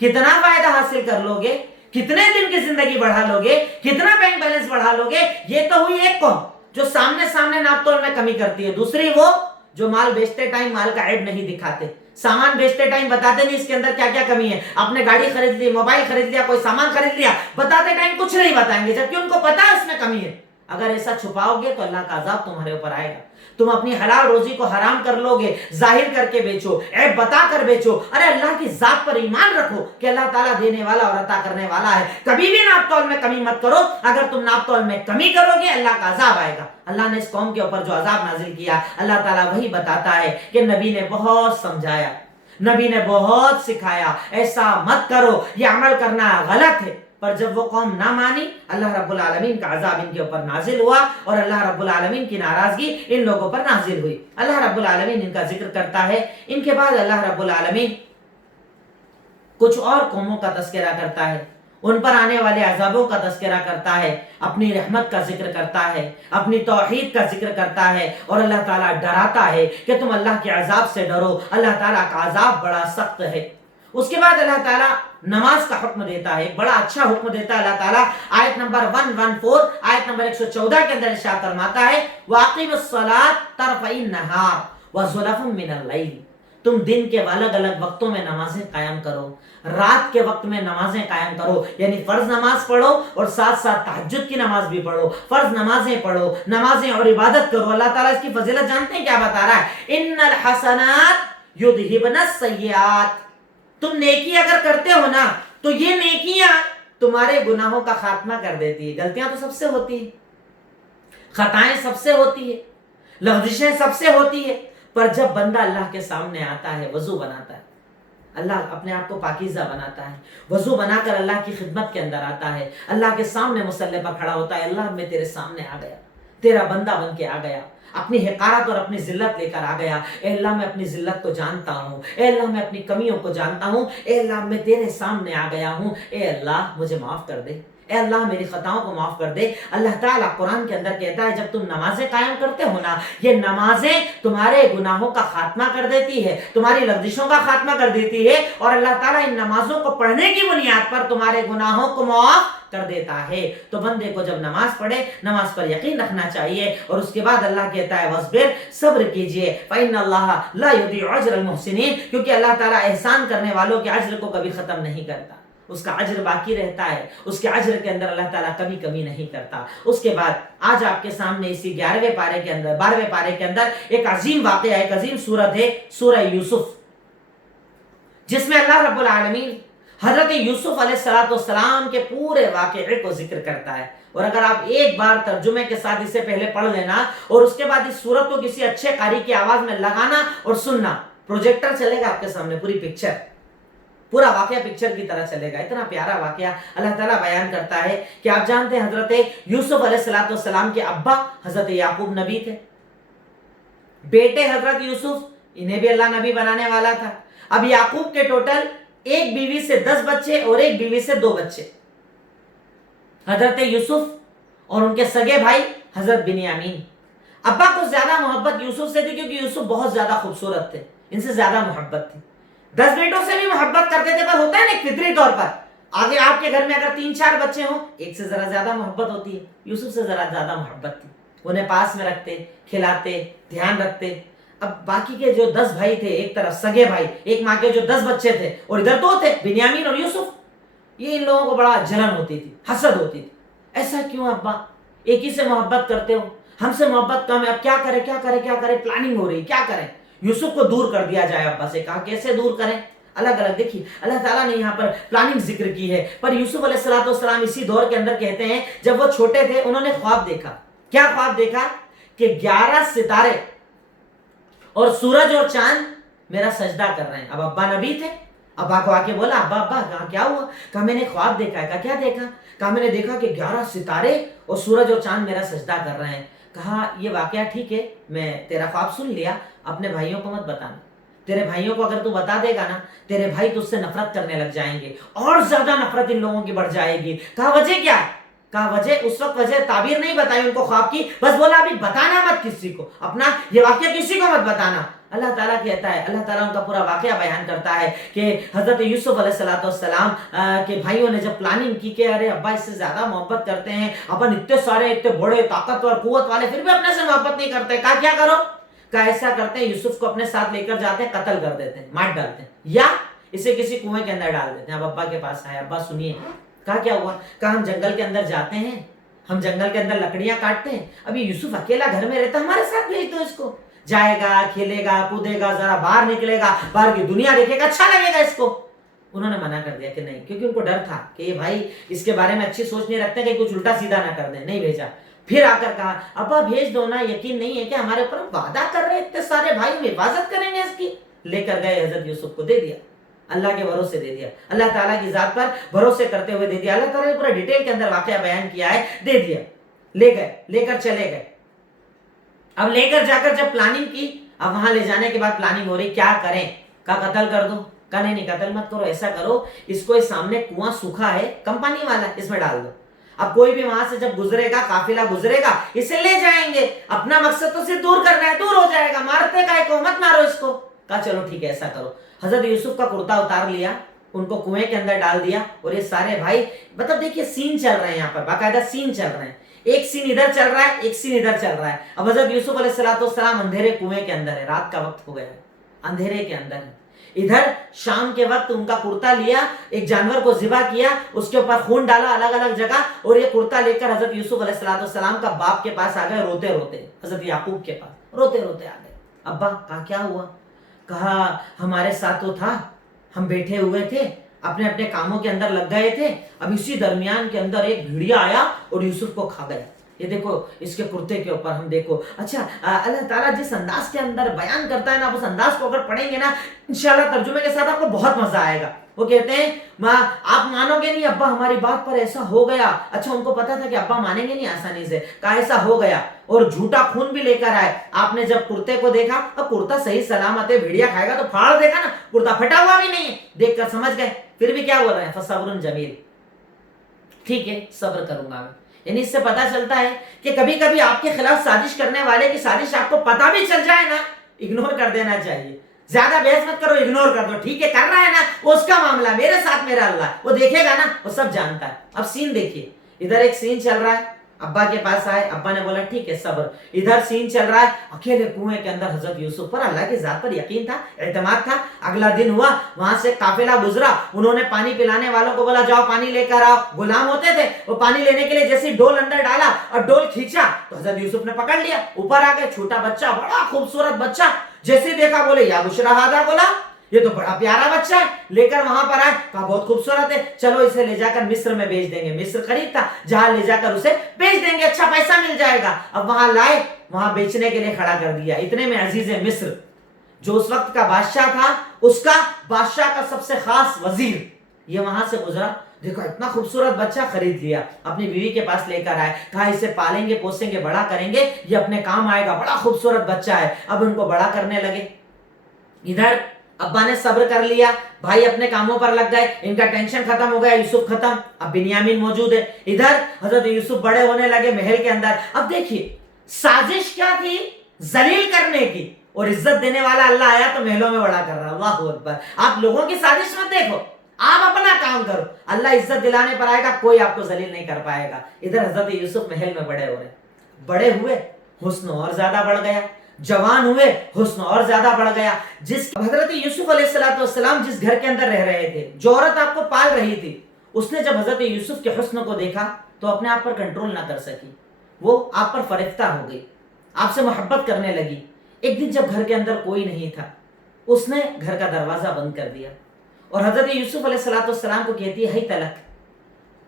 کتنا فائدہ حاصل کر لوگے، کتنے دن کی زندگی بڑھا لوگے، کتنا بینک بیلنس بڑھا لوگے. یہ تو ہوئی ایک قوم جو سامنے ناپ تول میں کمی کرتی ہے. دوسری وہ جو مال بیچتے ٹائم مال کا عیب نہیں دکھاتے، سامان بیچتے ٹائم بتاتے نہیں اس کے اندر کیا کیا کمی ہے. آپ نے گاڑی خرید لی، موبائل خرید لیا، کوئی سامان خرید لیا، بتاتے ٹائم کچھ نہیں بتائیں گے جبکہ ان کو پتا ہے اس میں کمی ہے. اگر ایسا چھپاؤ گے تو اللہ کا عذاب تمہارے اوپر آئے گا. تم اپنی حلال روزی کو حرام کر لو گے، ظاہر کر کے بیچو، عیب بتا کر بیچو، ارے اللہ کی ذات پر ایمان رکھو کہ اللہ تعالیٰ دینے والا اور عطا کرنے والا ہے۔ کبھی بھی ناپ تول میں کمی مت کرو، اگر تم ناپ تول میں کمی کرو گے اللہ کا عذاب آئے گا۔ اللہ نے اس قوم کے اوپر جو عذاب نازل کیا، اللہ تعالیٰ وہی بتاتا ہے کہ نبی نے بہت سمجھایا، نبی نے بہت سکھایا، ایسا مت کرو، یہ عمل کرنا غلط ہے، پر جب وہ قوم نہ مانی، اللہ رب العالمین کا عذاب ان کے اوپر نازل ہوا اور اللہ رب العالمین کی ناراضگی ان لوگوں پر نازل ہوئی۔ اللہ رب العالمین ان کا ذکر کرتا ہے۔ ان کے بعد اللہ رب العالمین کچھ اور قوموں کا تذکرہ کرتا ہے، ان پر آنے والے عذابوں کا تذکرہ کرتا ہے، اپنی رحمت کا ذکر کرتا ہے، اپنی توحید کا ذکر کرتا ہے، اور اللہ تعالیٰ ڈراتا ہے کہ تم اللہ کے عذاب سے ڈرو، اللہ تعالیٰ کا عذاب بڑا سخت ہے۔ اس کے بعد اللہ تعالیٰ نماز کا حکم دیتا ہے، بڑا اچھا حکم دیتا ہے اللہ تعالیٰ۔ آیت نمبر 114، آیت نمبر 114 کے اندر ارشاد فرماتا ہے وَأَقِمِ الصَّلَاةَ طَرَفَيِ النَّهَارِ وَزُلَفًا مِنَ اللَّيْلِ، تم دن کے الگ الگ وقتوں میں نمازیں قائم کرو، رات کے وقت میں نمازیں قائم کرو، یعنی فرض نماز پڑھو اور ساتھ ساتھ تہجد کی نماز بھی پڑھو، فرض نمازیں پڑھو، نمازیں اور عبادت کرو۔ اللہ تعالیٰ اس کی فضیلت جانتے ہیں کیا بتا رہا ہے؟ ان الحسنات یذہبن السیئات، تم نیکی اگر کرتے ہو نا تو یہ نیکیاں تمہارے گناہوں کا خاتمہ کر دیتی ہے۔ غلطیاں تو سب سے ہوتی ہیں، خطائیں سب سے ہوتی ہے، لغزشیں سب سے ہوتی ہے، پر جب بندہ اللہ کے سامنے آتا ہے، وضو بناتا ہے، اللہ اپنے آپ کو پاکیزہ بناتا ہے، وضو بنا کر اللہ کی خدمت کے اندر آتا ہے، اللہ کے سامنے مصلی پر کھڑا ہوتا ہے، اللہ میں تیرے سامنے آ گیا، تیرا بندہ بن کے آ گیا، اپنی حقارت اور اپنی ذلت لے کر آ گیا۔ اے اللہ میں اپنی ذلت کو جانتا ہوں، اے اللہ میں اپنی کمیوں کو جانتا ہوں، اے اللہ میں تیرے سامنے آ گیا ہوں، اے اللہ مجھے معاف کر دے، اے اللہ میری خطاؤں کو معاف کر دے۔ اللہ تعالیٰ قرآن کے اندر کہتا ہے جب تم نمازیں قائم کرتے ہو نا، یہ نمازیں تمہارے گناہوں کا خاتمہ کر دیتی ہے، تمہاری لغزشوں کا خاتمہ کر دیتی ہے، اور اللہ تعالیٰ ان نمازوں کو پڑھنے کی بنیاد پر تمہارے گناہوں کو معاف کر دیتا ہے۔ تو بندے کو جب نماز پڑھے، نماز پر یقین رکھنا چاہیے، اور اس کے بعد اللہ کہتا ہے وَاصْبِرْ، صبر کیجئے، فَإِنَّ اللَّهَ لَا يُضِيعُ أَجْرَ الْمُحْسِنِينَ، کیونکہ اللہ تعالیٰ احسان کرنے والوں کے اجر کو کبھی ختم نہیں کرتا، اس کا اجر باقی رہتا ہے، اس کے اجر کے اندر اللہ تعالیٰ کبھی کمی نہیں کرتا۔ اس کے بعد آج آپ کے سامنے اسی 12ویں پارے کے اندر ایک عظیم واقعہ ہے، ایک عظیم سورت ہے سورہ یوسف، جس میں اللہ رب العالمین حضرت یوسف علیہ السلام کے پورے واقعے کو ذکر کرتا ہے۔ اور اگر آپ ایک بار ترجمے کے ساتھ اسے پہلے پڑھ لینا اور اس کے بعد اس سورت کو کسی اچھے قاری کی آواز میں لگانا اور سننا، پروجیکٹر چلے گا آپ کے سامنے، پوری پکچر، پورا واقعہ پکچر کی طرح چلے گا۔ اتنا پیارا واقعہ اللہ تعالیٰ بیان کرتا ہے کہ آپ جانتے ہیں حضرت یوسف علیہ السلام کے ابا حضرت یعقوب نبی تھے، بیٹے حضرت یوسف، انہیں بھی اللہ نبی بنانے والا تھا۔ اب یعقوب کے ٹوٹل ایک بیوی سے 10 بچے اور ایک بیوی سے 2 بچے، حضرت یوسف اور ان کے سگے بھائی حضرت بنیامین۔ ابا کو زیادہ محبت یوسف سے تھی کیونکہ یوسف بہت زیادہ خوبصورت تھے، ان سے زیادہ محبت تھی۔ 10 بیٹوں سے بھی محبت کرتے تھے، پر ہوتا ہے نا ایک فطری طور پر، آگے آپ کے گھر میں اگر 3-4 بچے ہوں، ایک سے ذرا زیادہ محبت ہوتی ہے، یوسف سے ذرا زیادہ محبت تھی، انہیں پاس میں رکھتے، کھلاتے، دھیان رکھتے۔ اب باقی کے جو 10 بھائی تھے، ایک طرف سگے بھائی، ایک ماں کے جو 10 بچے تھے، اور ادھر 2 تھے، بنیامین اور یوسف، یہ ان لوگوں کو بڑا جلن ہوتی تھی، حسد ہوتی تھی، ایسا کیوں ابا، ایک ہی سے محبت کرتے ہو، ہم سے محبت کم ہے، اب کیا کرے، پلاننگ ہو رہی، کیا کریں؟ یوسف کو دور کر دیا جائے۔ ابا سے کہا کیسے دور کریں؟ الگ الگ دیکھیے اللہ تعالیٰ نے یہاں پر پلاننگ ذکر کی ہے۔ پر یوسف علیہ السلام اسی دور کے اندر کہتے ہیں جب وہ چھوٹے تھے انہوں نے خواب دیکھا۔ کیا خواب دیکھا؟ کہ 11 ستارے اور سورج اور چاند میرا سجدہ کر رہے ہیں۔ اب ابا نبی تھے، ابا کو آ کے بولا ابا کہا کیا ہوا؟ کہا میں نے خواب دیکھا ہے۔ کہا کیا دیکھا؟ کہا میں نے دیکھا کہ 11 ستارے اور سورج اور چاند میرا سجدہ کر رہے ہیں۔ کہا یہ واقعہ ٹھیک ہے، میں تیرا خواب سن لیا، اپنے بھائیوں کو مت بتانا، تیرے بھائیوں کو اگر تو بتا دے گا نا تیرے بھائی تجھ سے نفرت کرنے لگ جائیں گے، اور زیادہ نفرت ان لوگوں کی بڑھ جائے گی۔ کہا وجہ کیا؟ کہا وجہ، اس وقت وجہ تعبیر نہیں بتائی ان کو خواب کی، بس بولا ابھی بتانا مت کسی کو، اپنا یہ واقعہ کسی کو مت بتانا۔ اللہ تعالیٰ کہتا ہے، اللہ تعالیٰ ان کا پورا واقعہ بیان کرتا ہے کہ حضرت یوسف علیہ السلام کے بھائیوں نے جب پلاننگ کی کہ ارے ابا اس سے زیادہ محبت کرتے ہیں، اپن اتنے سارے اتنے بڑے طاقتور قوت والے پھر بھی اپنے سے محبت نہیں کرتے، کہا کیا کرو؟ کہا ایسا کرتے ہیں یوسف کو اپنے ساتھ لے کر جاتے ہیں، قتل کر دیتے ہیں، مار ڈالتے ہیں، یا اسے کسی کنویں کے اندر ڈال دیتے ہیں۔ اب ابا کے پاس آئے، ابا سنیے۔ کہا کیا ہوا؟ کہا ہم جنگل کے اندر جاتے ہیں، ہم جنگل کے اندر لکڑیاں کاٹتے ہیں، اب یہ یوسف اکیلا گھر میں رہتا، ہمارے ساتھ بھیج دو اس کو، جائے گا، کھیلے گا، کودے گا، ذرا باہر نکلے گا، باہر کی دنیا دیکھے گا، اچھا لگے گا اس کو۔ انہوں نے منع کر دیا کہ نہیں، کیونکہ ان کو ڈر تھا کہ یہ بھائی اس کے بارے میں اچھی سوچ نہیں رکھتے کہ کچھ الٹا سیدھا نہ کر دیں، نہیں بھیجا۔ پھر آ کر کہا ابا بھیج دو نا، یقین نہیں ہے کہ ہمارے اوپر وعدہ کر رہے اتنے سارے بھائی، ہم حفاظت کریں گے اس کی۔ لے کر گئے، حضرت یوسف کو دے دیا، اللہ کے بھروسے دے دیا، اللہ تعالیٰ کی ذات پر بھروسے کرتے ہوئے دے دیا۔ اللہ تعالیٰ نے پورا ڈیٹیل کے اندر واقعہ بیان کیا ہے، دے دیا، لے گئے، لے کر چلے گئے۔ اب لے کر جا کر جب پلاننگ کی، اب وہاں لے جانے کے بعد پلاننگ ہو رہی، کیا کریں؟ کہا قتل کر دو، کہا نہیں قتل مت کرو، ایسا کرو اس کو سامنے کنواں سوکھا ہے کمپانی والا، اس میں ڈال دو، اب کوئی بھی وہاں سے جب گزرے گا، قافلہ گزرے گا، اسے لے جائیں گے، اپنا مقصد تو صرف دور کرنا ہے، دور ہو جائے گا، مارتے کا کو مت مارو اس کو۔ کہا چلو ٹھیک ہے ایسا کرو۔ حضرت یوسف کا کرتا اتار لیا، ان کو کنویں کے اندر ڈال دیا، اور یہ سارے بھائی، مطلب دیکھیے سین چل رہے ہیں یہاں پر، باقاعدہ سین چل رہے ہیں، ایک سین ادھر چل رہا ہے، ایک سین ادھر چل رہا ہے۔ اب حضرت یوسف علیہ السلام اندھیرے کنویں کے اندر ہے، رات کا وقت ہو گیا ہے، اندھیرے کے اندر ہے۔ ادھر شام کے وقت ان کا کرتا لیا، ایک جانور کو ذبح کیا، اس کے اوپر خون ڈالا الگ الگ جگہ، اور یہ کرتا لے کر حضرت یوسف علیہ السلام کا باپ کے پاس آ گئے، روتے روتے، حضرت یعقوب کے پاس روتے روتے آ گئے۔ ابا، کہا کیا ہوا؟ کہا ہمارے ساتھ تو تھا، ہم بیٹھے ہوئے تھے، اپنے اپنے کاموں کے اندر لگ گئے تھے، اب اسی درمیان کے اندر ایک بھیڑیا آیا اور یوسف کو کھا گیا۔ یہ دیکھو اس کے کرتے کے اوپر ہم دیکھو، اچھا اللہ تعالیٰ جس انداز کے اندر بیان کرتا ہے نا، اس انداز کو اگر پڑھیں گے نا انشاءاللہ ترجمے کے ساتھ آپ کو بہت مزہ آئے گا۔ وہ کہتے ہیں آپ مانو گے نہیں ابا ہماری بات پر ایسا ہو گیا، اچھا ان کو پتا تھا کہ ابا مانیں گے نہیں آسانی سے، کہا ایسا ہو گیا، اور جھوٹا خون بھی لے کر آئے۔ آپ نے جب کرتے کو دیکھا، اب کرتا صحیح سلامت ہے، بھیڑیا کھائے گا تو پھاڑ دے گا نا، کرتا پھٹا ہوا بھی نہیں ہے، دیکھ کر سمجھ گئے، پھر بھی کیا بول رہے ہیں فصبر جمیل، ٹھیک ہے صبر کروں گا میں۔ یعنی اس سے پتا چلتا ہے کہ کبھی کبھی آپ کے خلاف سازش کرنے والے کی سازش آپ کو پتا بھی چل جائے نا، اگنور کر دینا چاہیے، زیادہ بحث مت کرو، اگنور کر دو، ٹھیک ہے کر رہا ہے نا وہ اس کا معاملہ، میرے ساتھ میرا اللہ، وہ دیکھے گا نا، وہ سب جانتا ہے۔ اب سین دیکھیے، ادھر ایک سین چل رہا ہے، ابا کے پاس آئے، ابا نے بولا ٹھیک ہے صبر، ادھر سین چل رہا ہے اکیلے کنویں کے اندر، حضرت یوسف پر اللہ کی ذات پر یقین تھا، اعتماد تھا۔ اگلا دن ہوا، وہاں سے قافلہ گزرا، انہوں نے پانی پلانے والوں کو بولا جاؤ پانی لے کر آؤ، غلام ہوتے تھے وہ پانی لینے کے لیے جیسے ڈول اندر ڈالا اور ڈول کھینچا تو حضرت یوسف نے پکڑ لیا، اوپر آ گئے، چھوٹا بچہ، بڑا خوبصورت بچہ، جیسے دیکھا بولے یا بشرا ہاذا غلام، یہ تو بڑا پیارا بچہ ہے، لے کر وہاں پر آئے، کہا بہت خوبصورت ہے، چلو اسے لے جا کر مصر میں بیچ دیں گے، مصر قریب تھا جہاں لے جا کر اسے بیچ دیں گے، اچھا پیسہ مل جائے گا۔ اب وہاں لائے، وہاں بیچنے کے لیے کھڑا کر دیا۔ اتنے میں عزیز مصر جو اس وقت کا بادشاہ تھا، اس کا بادشاہ کا سب سے خاص وزیر یہ وہاں سے گزرا، دیکھو اتنا خوبصورت بچہ، خرید لیا، اپنی بیوی کے پاس لے کر آئے، کہا اسے پالیں گے پوسیں گے بڑا کریں گے، یہ اپنے کام آئے گا، بڑا خوبصورت بچہ ہے۔ اب ان کو بڑا کرنے لگے، ادھر ابا نے صبر کر لیا، بھائی اپنے کاموں پر لگ گئے، ان کا ٹینشن ختم ہو گیا، یوسف ختم، اب بنیامین موجود ہے، ادھر حضرت یوسف بڑے ہونے لگے محل کے اندر۔ اب دیکھیے سازش کیا تھی؟ ذلیل کرنے کی، اور عزت دینے والا اللہ آیا تو محلوں میں بڑا کر رہا، اللہ اکبر۔ آپ لوگوں کی سازش مت دیکھو، آپ اپنا کام کرو، اللہ عزت دلانے پر آئے گا، کوئی آپ کو ذلیل نہیں کر پائے گا۔ ادھر حضرت یوسف محل میں بڑے ہو رہے، بڑے ہوئے، حسن اور زیادہ بڑھ گیا، جوان ہوئے، حسن اور زیادہ بڑھ گیا۔ حضرت یوسف علیہ السلام جس گھر کے اندر رہ رہے تھے، جو عورت آپ کو پال رہی تھی، اس نے جب حضرت یوسف کے حسن کو دیکھا تو اپنے آپ پر کنٹرول نہ کر سکی، وہ آپ پر فرفتہ ہو گئی، آپ سے محبت کرنے لگی۔ ایک دن جب گھر کے اندر کوئی نہیں تھا، اس نے گھر کا دروازہ بند کر دیا اور حضرت یوسف علیہ السلام کو کہتی ہے ہی تلک،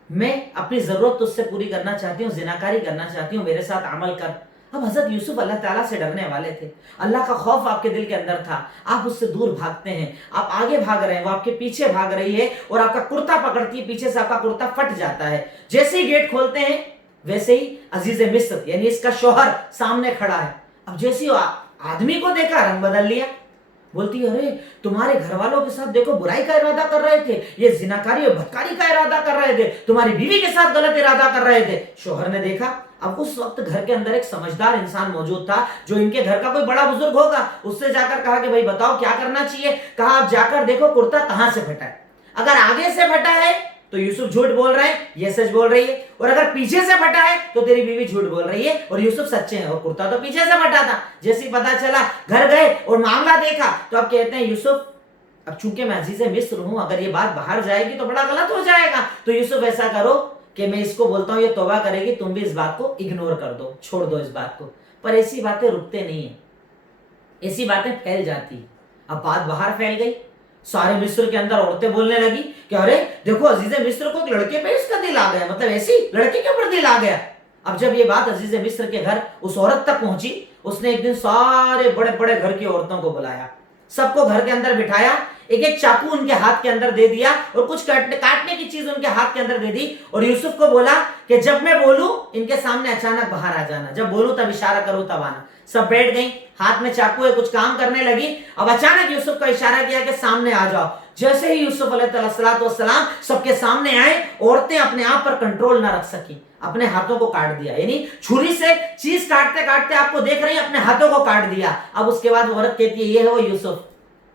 میں اپنی ضرورت تجھ سے پوری کرنا چاہتی ہوں، زناکاری کرنا چاہتی ہوں، میرے ساتھ عمل کر۔ اب حضرت یوسف اللہ تعالیٰ سے ڈرنے والے تھے، اللہ کا خوف آپ کے دل کے اندر تھا، آپ اس سے دور بھاگتے ہیں، آپ آگے بھاگ رہے ہیں، وہ آپ کے پیچھے بھاگ رہی ہے اور آپ کا کرتا پکڑتی ہے، پیچھے سے آپ کا کرتا پھٹ جاتا ہے۔ جیسے ہی گیٹ کھولتے ہیں ویسے ہی عزیز مصر یعنی اس کا شوہر سامنے کھڑا ہے۔ اب جیسے ہی آدمی کو دیکھا رنگ بدل لیا، بولتی ہے ارے تمہارے گھر والوں کے ساتھ دیکھو برائی کا ارادہ کر رہے تھے، یہ زناکاری اور بدکاری کا ارادہ کر رہے تھے، تمہاری بیوی کے ساتھ غلط ارادہ کر رہے تھے۔ شوہر نے دیکھا، اب اس وقت گھر کے اندر ایک سمجھدار انسان موجود تھا جو ان کے گھر کا کوئی بڑا بزرگ ہوگا، اس سے جا کر کہا کہ بھائی بتاؤ کیا کرنا چاہیے؟ کہا آپ جا کر دیکھو کرتا کہاں سے پھٹا ہے، اگر آگے سے پھٹا ہے تو یوسف جھوٹ بول رہے ہیں، یہ سچ بول رہی ہے، اور اگر پیچھے سے پھٹا ہے تو تیری بیوی جھوٹ بول رہی ہے اور یوسف سچے ہیں، اور کرتا تو پیچھے سے پھٹا تھا۔ جیسے ہی پتا چلا گھر گئے اور معاملہ دیکھا تو اب کہتے ہیں یوسف اب چونکہ میں عزیز مصر ہوں، اگر یہ بات باہر جائے گی تو بڑا غلط ہو جائے گا، تو یوسف ایسا کرو کہ میں اس کو بولتا ہوں یہ توبہ کرے گی، تم بھی اس بات کو اگنور کر دو، چھوڑ دو اس بات کو. پر ایسی باتیں رکتے نہیں ہیں، ایسی باتیں پھیل جاتی. اب بات باہر پھیل گئی، سارے مصر کے اندر عورتیں بولنے لگی کہ ارے دیکھو عزیز مصر کو ایک لڑکے پہ اس کا دل آ گیا، مطلب ایسی لڑکے کے اوپر دل آ گیا. اب جب یہ بات عزیز مصر کے گھر اس عورت تک پہنچی، اس نے ایک دن سارے بڑے بڑے گھر کی عورتوں کو بلایا، سب کو گھر کے اندر بٹھایا، ایک ایک چاقو ان کے ہاتھ کے اندر دے دیا اور کچھ کاٹنے کی چیز ان کے ہاتھ کے اندر دے دی، اور یوسف کو بولا کہ جب میں بولوں ان کے سامنے اچانک باہر آ جانا، جب بولوں تب اشارہ کروں تب آنا. سب بیٹھ گئی، ہاتھ میں چاقو ہے، کچھ کام کرنے لگی. اب اچانک یوسف کا اشارہ کیا کہ سامنے آ جاؤ. جیسے ہی یوسف علیہ السلام سب کے سامنے آئے، عورتیں اپنے آپ پر کنٹرول نہ رکھ سکی، اپنے ہاتھوں کو کاٹ دیا. یعنی چھری سے چیز کاٹتے کاٹتے آپ کو دیکھ رہی ہیں، اپنے ہاتھوں کو کاٹ دیا. اب اس کے بعد عورت کہتی ہے یہ ہے وہ یوسف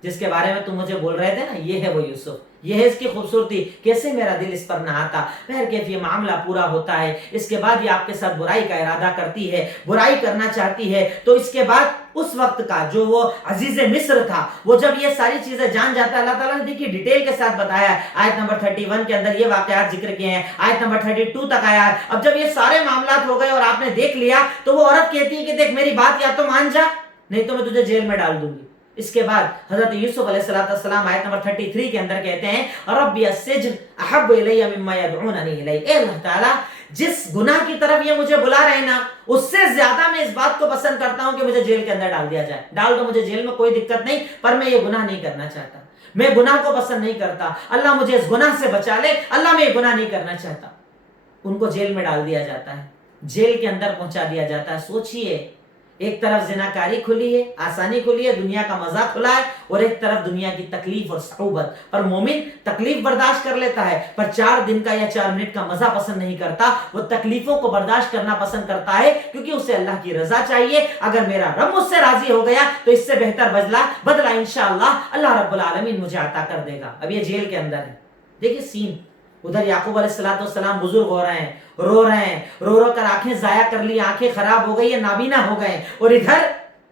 جس کے بارے میں تم مجھے بول رہے تھے نا، یہ ہے وہ یوسف، یہ ہے اس کی خوبصورتی، کیسے میرا دل اس پر نہ آتا. بہر کیف یہ معاملہ پورا ہوتا ہے. اس کے بعد یہ آپ کے ساتھ برائی کا ارادہ کرتی ہے، برائی کرنا چاہتی ہے. تو اس کے بعد اس وقت کا جو وہ عزیز مصر تھا، وہ جب یہ ساری چیزیں جان جاتا ہے، اللہ تعالیٰ نے دیکھیے ڈیٹیل کے ساتھ بتایا ہے. آیت نمبر 31 کے اندر یہ واقعات ذکر کیے ہیں، آیت نمبر 32 تک آیا ہے. اب جب یہ سارے معاملات ہو گئے اور آپ نے دیکھ لیا، تو وہ عورت کہتی ہے کہ دیکھ میری بات یا تو مان جا، نہیں تو میں تجھے جیل میں ڈال دوں گی. اس کے بعد حضرت یوسف علیہ السلام آیت نمبر 33 کے اندر کہتے ہیں ربی السجن احب الی مما یدعوننی الی. اے اللہ تعالیٰ، جس گناہ کی طرف یہ مجھے بلا رہے ہیں نا، اس سے زیادہ میں اس بات کو پسند کرتا ہوں کہ مجھے جیل کے اندر ڈال دیا جائے. ڈال دو مجھے جیل میں، کوئی دقت نہیں، پر میں یہ گناہ نہیں کرنا چاہتا، میں گناہ کو پسند نہیں کرتا. اللہ مجھے اس گناہ سے بچا لے، اللہ میں یہ گناہ نہیں کرنا چاہتا. ان کو جیل میں ڈال دیا جاتا ہے، جیل کے اندر پہنچا دیا جاتا ہے. سوچئے، ایک طرف زناکاری کھلی ہے، آسانی کھلی ہے، دنیا کا مزہ کھلا ہے، اور ایک طرف دنیا کی تکلیف اور صعوبت. پر مومن تکلیف برداشت کر لیتا ہے، پر 4 دن کا یا 4 منٹ کا مزہ پسند نہیں کرتا. وہ تکلیفوں کو برداشت کرنا پسند کرتا ہے کیونکہ اسے اللہ کی رضا چاہیے. اگر میرا رب مجھ سے راضی ہو گیا تو اس سے بہتر بدلہ انشاءاللہ اللہ رب العالمین مجھے عطا کر دے گا. اب یہ جیل کے اندر ہے، دیکھیے سین. ادھر یعقوب علیہ السلام بزرگ ہو رہے ہیں، رو رہے ہیں، رو رو کر آنکھیں ضائع کر لی، آنکھیں خراب ہو گئی ہیں، نابینا ہو گئے. اور ادھر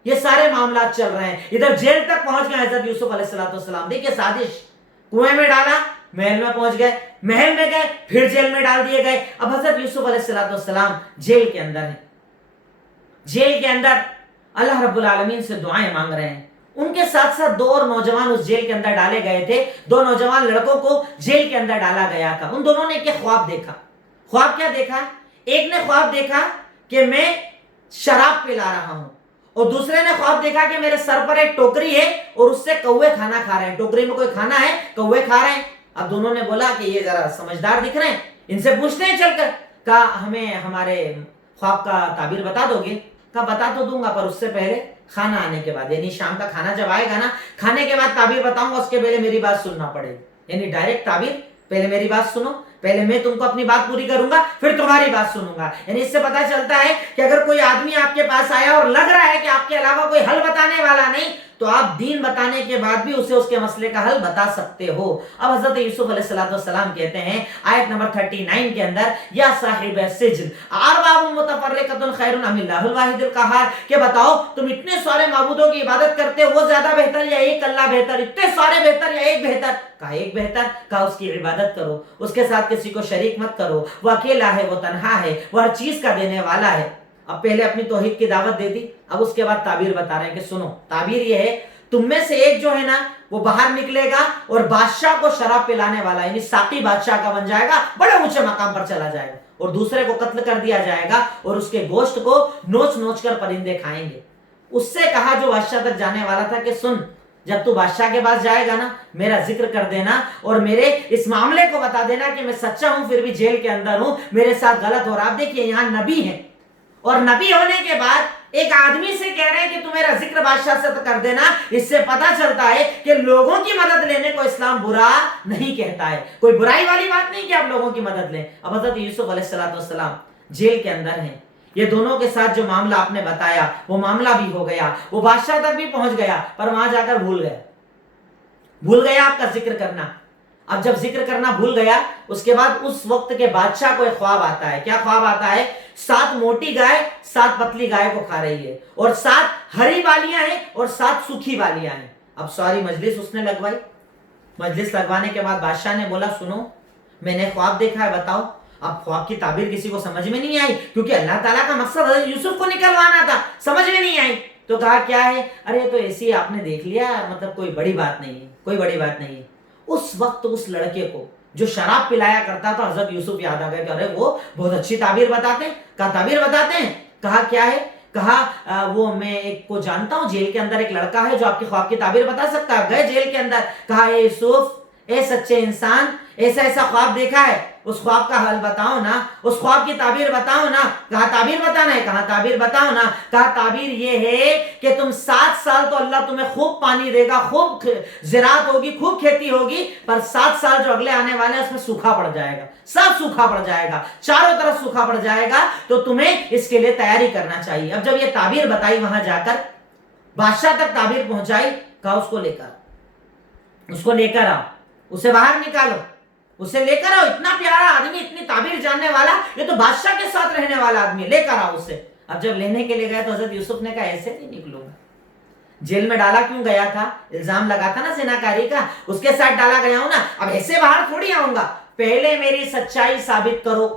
یہ سارے معاملات چل رہے ہیں، ادھر جیل تک پہنچ گئے حضرت یوسف علیہ السلام. دیکھیے سازش، کنویں میں ڈالا، محل میں پہنچ گئے، محل میں گئے، پھر جیل میں ڈال دیے گئے. اب حضرت یوسف علیہ السلام جیل کے اندر ہیں، جیل کے اندر اللہ رب العالمین سے دعائیں مانگ رہے ہیں. ان کے ساتھ ساتھ 2 اور نوجوان اس جیل کے اندر ڈالے گئے تھے. 2 نوجوان لڑکوں کو جیل کے اندر ڈالا گیا تھا. ان دونوں نے ایک خواب دیکھا. خواب کیا دیکھا؟ ایک نے خواب دیکھا کہ میں شراب پلا رہا ہوں، اور دوسرے نے خواب دیکھا کہ میرے سر پر ایک ٹوکری ہے اور اس سے کوے کھانا کھا رہے ہیں. ٹوکری میں کوئی کھانا ہے، کوے کھا رہے ہیں. اب دونوں نے بولا کہ یہ ذرا سمجھدار دکھ رہے ہیں، ان سے پوچھتے ہیں چل کر. کہا ہمیں ہمارے خواب کا تعبیر بتا دو گے؟ کہا بتا تو دوں گا، پر اس سے پہلے کھانا آنے کے بعد، یعنی شام کا کھانا جب آئے گا نا، کھانے کے بعد تعبیر بتاؤں گا، اس کے پہلے میری بات سننا پڑے گی. یعنی ڈائریکٹ تعبیر، پہلے میری بات سنو، پہلے میں تم کو اپنی بات پوری کروں گا، پھر تمہاری بات سنوں گا. یعنی اس سے پتا چلتا ہے کہ اگر کوئی آدمی آپ کے پاس آیا اور لگ رہا ہے کہ آپ کے علاوہ کوئی حل بتانے والا نہیں، تو آپ دین بتانے کے بعد بھی اسے اس کے مسئلے کا حل بتا سکتے ہو. اب حضرت یوسف علیہ السلام کہتے ہیں آیت نمبر 39 کے اندر، یا صاحب السجن ارباب متفرقۃ خیر ام اللہ الواحد القہار، کہ بتاؤ تم اتنے سارے معبودوں کی عبادت کرتے ہو، وہ زیادہ بہتر یا ایک اللہ بہتر؟ اتنے سارے بہتر یا ایک بہتر؟ کہا ایک بہتر. کہا اس کی عبادت کرو، اس کے ساتھ کسی کو شریک مت کرو، وہ اکیلا ہے، وہ تنہا ہے، وہ ہر چیز کا دینے والا ہے. اب پہلے اپنی توحید کی دعوت دے دی، اب اس کے بعد تعبیر بتا رہے ہیں کہ سنو، تعبیر یہ ہے تم میں سے ایک جو ہے نا وہ باہر نکلے گا اور بادشاہ کو شراب پلانے والا، یعنی ساقی بادشاہ کا بن جائے گا، بڑے اونچے مقام پر چلا جائے گا، اور دوسرے کو قتل کر دیا جائے گا اور اس کے گوشت کو نوچ نوچ کر پرندے کھائیں گے. اس سے کہا جو بادشاہ تک جانے والا تھا کہ سن، جب تو بادشاہ کے پاس جائے گا نا، میرا ذکر کر دینا اور میرے اس معاملے کو بتا دینا کہ میں سچا ہوں، پھر بھی جیل کے اندر ہوں، میرے ساتھ غلط ہو رہا. آپ دیکھیے یہاں نبی ہے، اور نبی ہونے کے بعد ایک آدمی سے کہہ رہے ہیں کہ تو میرا ذکر بادشاہ سے کر دینا. اس سے پتا چلتا ہے کہ لوگوں کی مدد لینے کو اسلام برا نہیں کہتا ہے، کوئی برائی والی بات نہیں کہ آپ لوگوں کی مدد لیں. اب حضرت یوسف علیہ السلام جیل کے اندر ہیں. یہ دونوں کے ساتھ جو معاملہ آپ نے بتایا وہ معاملہ بھی ہو گیا، وہ بادشاہ تک بھی پہنچ گیا، پر وہاں جا کر بھول گیا آپ کا ذکر کرنا. اب جب ذکر کرنا بھول گیا، اس کے بعد اس وقت کے بادشاہ کو ایک خواب آتا ہے. کیا خواب آتا ہے؟ 7 موٹی گائے 7 پتلی گائے کو کھا رہی ہے، اور 7 ہری بالیاں ہیں اور 7 سوکھی بالیاں ہیں. اب ساری مجلس اس نے لگوائی. مجلس لگوانے کے بعد بادشاہ نے بولا سنو، میں نے خواب دیکھا ہے، بتاؤ. اب خواب کی تعبیر کسی کو سمجھ میں نہیں آئی کیونکہ اللہ تعالیٰ کا مقصد حضرت یوسف کو نکلوانا تھا، سمجھ میں نہیں آئی تو کہا کیا ہے، ارے تو ایسی آپ نے دیکھ لیا، مطلب کوئی بڑی بات نہیں ہے، کوئی بڑی بات نہیں ہے۔ اس وقت اس لڑکے کو جو شراب پلایا کرتا تھا حضرت یوسف یاد آ گیا کہ ارے وہ بہت اچھی تعبیر بتاتے ہیں، کہا تعبیر بتاتے ہیں، کہا کیا ہے، کہا وہ میں ایک کو جانتا ہوں، جیل کے اندر ایک لڑکا ہے جو آپ کی خواب کی تعبیر بتا سکتا ہے۔ گئے جیل کے اندر، کہا اے یوسف، اے سچے انسان، ایسا ایسا خواب دیکھا ہے، اس خواب کا حل بتاؤ نا، اس خواب کی تعبیر بتاؤ نا۔ کہا تعبیر بتانا ہے، کہا تعبیر بتاؤ نا۔ کہا تعبیر یہ ہے کہ تم 7 سال تو اللہ تمہیں خوب پانی دے گا، خوب زراعت ہوگی، خوب کھیتی ہوگی، پر 7 سال جو اگلے آنے والے ہیں اس میں سوکھا پڑ جائے گا، سب سوکھا پڑ جائے گا، چاروں طرف سوکھا پڑ جائے گا، تو تمہیں اس کے لیے تیاری کرنا چاہیے۔ اب جب یہ تعبیر بتائی وہاں جا کر بادشاہ تک تعبیر پہنچائی، کہا اس کو لے کر آؤ، اسے باہر نکالو، اسے لے کر آؤ، اتنا پیارا آدمی، اتنی تعبیر جاننے والا، یہ تو بادشاہ کے ساتھ رہنے والا آدمی، لے کر آؤ اسے۔ اب جب لینے کے لیے گئے تو حضرت یوسف نے کہا ایسے نہیں نکلوں گا۔ جیل میں ڈالا کیوں گیا تھا؟ الزام لگا تھا نا زناکاری کا، اس کے ساتھ ڈالا گیا ہوں نا، اب ایسے باہر تھوڑی آؤں گا، پہلے میری سچائی ثابت کرو،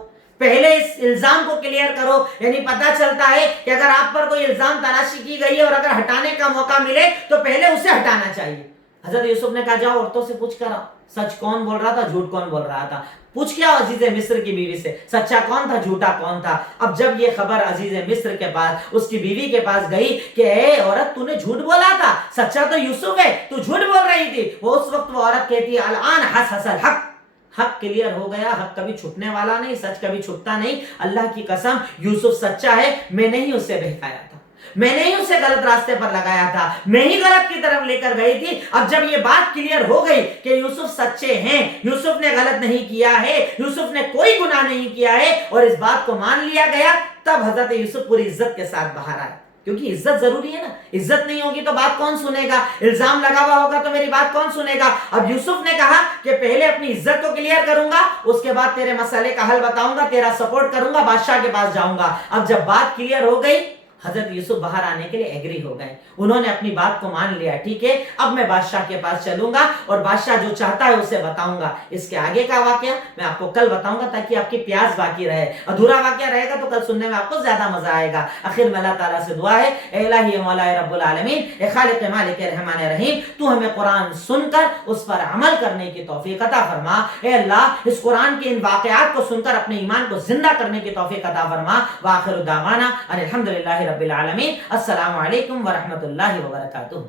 پہلے اس الزام کو کلیئر کرو۔ یعنی پتا چلتا ہے کہ اگر آپ پر کوئی الزام تراشی کی گئی ہے اور اگر ہٹانے کا موقع ملے تو پہلے اسے ہٹانا چاہیے۔ حضرت یوسف نے کہا جاؤ عورتوں سے پوچھ کر آؤ، سچ کون بول رہا تھا، جھوٹ کون بول رہا تھا، پوچھ کے آؤ عزیز مصر کی بیوی سے، سچا کون تھا، جھوٹا کون تھا۔ اب جب یہ خبر عزیز مصر کے پاس، اس کی بیوی کے پاس گئی کہ اے عورت، تو نے جھوٹ بولا تھا، سچا تو یوسف ہے، تو جھوٹ بول رہی تھی، وہ اس وقت وہ عورت کہتی ہے الان حس الحق، حق کلیئر ہو گیا، حق کبھی چھپنے والا نہیں، سچ کبھی چھپتا نہیں۔ اللہ کی قسم یوسف سچا ہے، میں نے ہی اسے بہکایا تھا، میں نے ہی اسے غلط راستے پر لگایا تھا، میں ہی غلط کی طرف لے کر گئی تھی۔ اب جب یہ بات کلیئر ہو گئی کہ یوسف سچے ہیں، یوسف نے غلط نہیں کیا ہے، یوسف نے کوئی گناہ نہیں کیا ہے، اور اس بات کو مان لیا گیا، تب حضرت یوسف پوری عزت کے ساتھ باہر آئے، کیونکہ عزت ضروری ہے نا، عزت نہیں ہوگی تو بات کون سنے گا، الزام لگا ہوا ہوگا تو میری بات کون سنے گا۔ اب یوسف نے کہا کہ پہلے اپنی عزت کو کلیئر کروں گا، اس کے بعد تیرے مسئلے کا حل بتاؤں گا، تیرا سپورٹ کروں گا، بادشاہ کے پاس جاؤں گا۔ اب جب بات کلیئر ہو گئی، حضرت یوسف باہر آنے کے لیے ایگری ہو گئے، انہوں نے اپنی بات کو مان لیا، ٹھیک ہے اب میں بادشاہ کے پاس چلوں گا اور بادشاہ جو چاہتا ہے اسے بتاؤں گا۔ اس کے آگے کا واقعہ میں آپ کو کل بتاؤں گا تاکہ آپ کی پیاس باقی رہے، ادھورا واقعہ رہے گا تو کل سننے میں آپ کو زیادہ مزہ آئے گا۔ آخر میں اللہ تعالیٰ سے دعا ہے، اے الہی مولا رب العالمین، اے خالق مالک رحمان رحیم، تو ہمیں قرآن سن کر اس پر عمل کرنے کی توفیق عطا فرما۔ اے اللہ اس قرآن کے ان واقعات کو سن کر اپنے ایمان کو زندہ کرنے کی توفیق عطا فرما۔ وآخر دعوانا ان الحمدللہ رب العالمین۔ السلام علیکم ورحمۃ اللہ وبرکاتہ۔